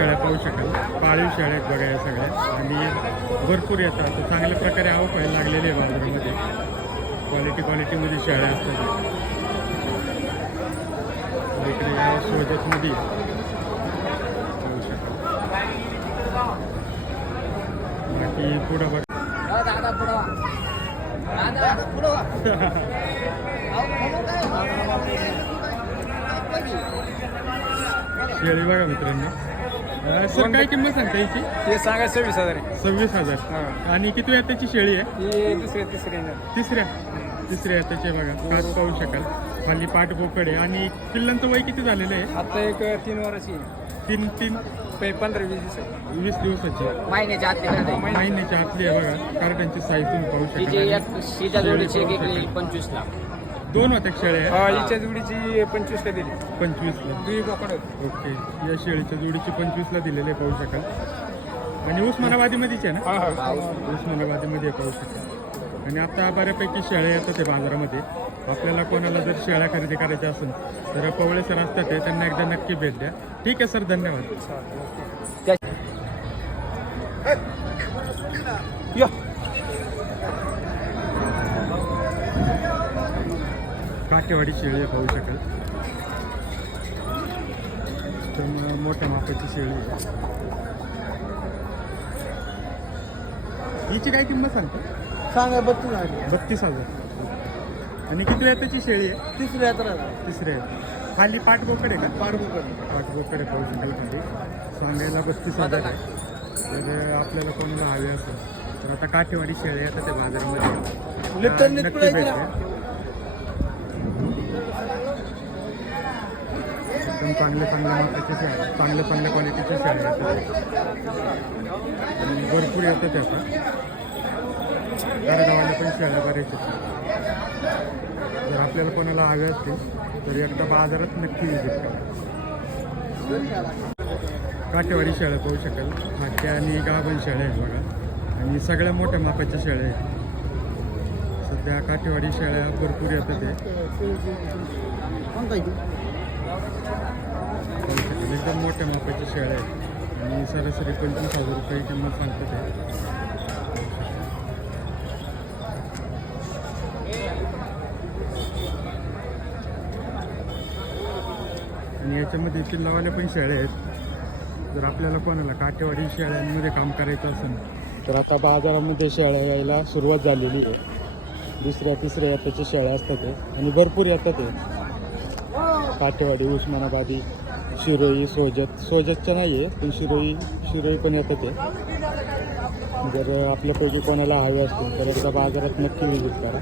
शेळ्या पाहू शकाल. पाळीव शेळ्या आहेत बघा या सगळ्या. आणि भरपूर येतात. चांगल्या प्रकारे आवक व्हायला लागलेली आहे बाजारामध्ये. क्वालिटी क्वालिटीमध्ये शेळ्या असतात. इकडे या सोजतमध्ये पाहू शकाल. बाकी बघा पुढं शेळी बघा मित्रांनो. अं, सर काय किंमत सांगता याची? हे सांगा सव्वीस हजार आहे. सव्वीस हजार. आणि किती वेळ त्याची शेळी आहे? ही दुसऱ्या तिसऱ्या तिसऱ्या? तिसऱ्या याच्याचे बघा. काच पाहू शकाल. खाली पाठ बोकडे आणि पिल्लांचं वय किती झालेलं आहे? आता एक तीन वर्षाची तीन तीन आहे पंधरा वीस दिवस आहे. वीस दिवसाची. महिन्याच्या आत तिकडे महिन्याच्या आतली आहे बघा. कार्डांची साईज तुम्ही पाहू शकाल. जोडीची एक एक पंचवीस ला दोन होत्या शेळ्या. हा आहे हिच्या जोडीची पंचवीसला दिली. पंचवीसला. दुई बोकड. होती. ओके. या शेळीच्या जोडीची पंचवीसला दिलेले पाहू शकाल. आणि उस्मानाबादीमध्येच आहे ना? हा हा. उस्मानाबादीमध्ये पाहू शकाल. आणि आता बऱ्यापैकी शेळ्या येतात आहे बाजारामध्ये. आपल्याला कोणाला जर शेळ्या खरेदी करायच्या असेल तर पवळे सर असतात ते त्यांना एकदा नक्की भेट द्या. ठीक आहे सर धन्यवाद. या. काटेवाडी शेळी आहे पाहू शकाल. तर मोठ्या मापाची शेळी. आहे हिची काय किंमत सांगता? सांगा बत्तीस हजार. बत्तीस हजार. आणि किती वेळ त्याची शेळी आहे? तिसऱ्या यात्रा तिसरे खाली पाठ बोकड आहे का? पाच बोकड. पाठ बोकड आहे पाहू शकाल खाली. सांगायला बत्तीस हजार. आहे. तर आपल्याला कोणाला हवे असेल? तर आता काठेवाडी शेळी येतात त्या बाजारामध्ये. लिप्टन नक्की आहे भेट का? द्या. एकदम चांगल्या चांगल्या मापाच्या शेळ्या चांगल्या चांगल्या क्वालिटीच्या शेळ्या आणि भरपूर येतात आता गावाला पण शेळ्या बरेच येतात जर आपल्याला कोणाला हवे असतील तर एकदा बाजारात नक्की विजिट करा. काटेवाडी शेळ्या पाहू शकाल. फाटक्या आणि गाभण शेळ्या आहेत बघा. आणि सगळ्या मोठ्या मापाच्या शेळ्या आहेत. सध्या काटेवाडी शेळ्या भरपूर येतात ते. शकाल शेळ्या आहेत. आणि सरासरी पंचवीस हजार रुपये किंमत सांगतात ते. आणि याच्यामध्ये पिल्लावाल्या पण शेळ्या आहेत. जर आपल्याला कोणाला काठेवाडी शेळ्यांमध्ये काम करायचं असेल तर आता बाजारामध्ये शेळ्या यायला सुरुवात झालेली आहे. दुसऱ्या तिसऱ्या याच्याच्या शेळ्या असतात आणि भरपूर येतात काठेवाडी उस्मानाबादी शिरोई सोजत. सोजतच्या नाही आहे पण शिरोई शिरोई पण येतात ते जर आपल्यापैकी कोणाला हवे असतील तर एकदा बाजारात नक्की विजिट करा.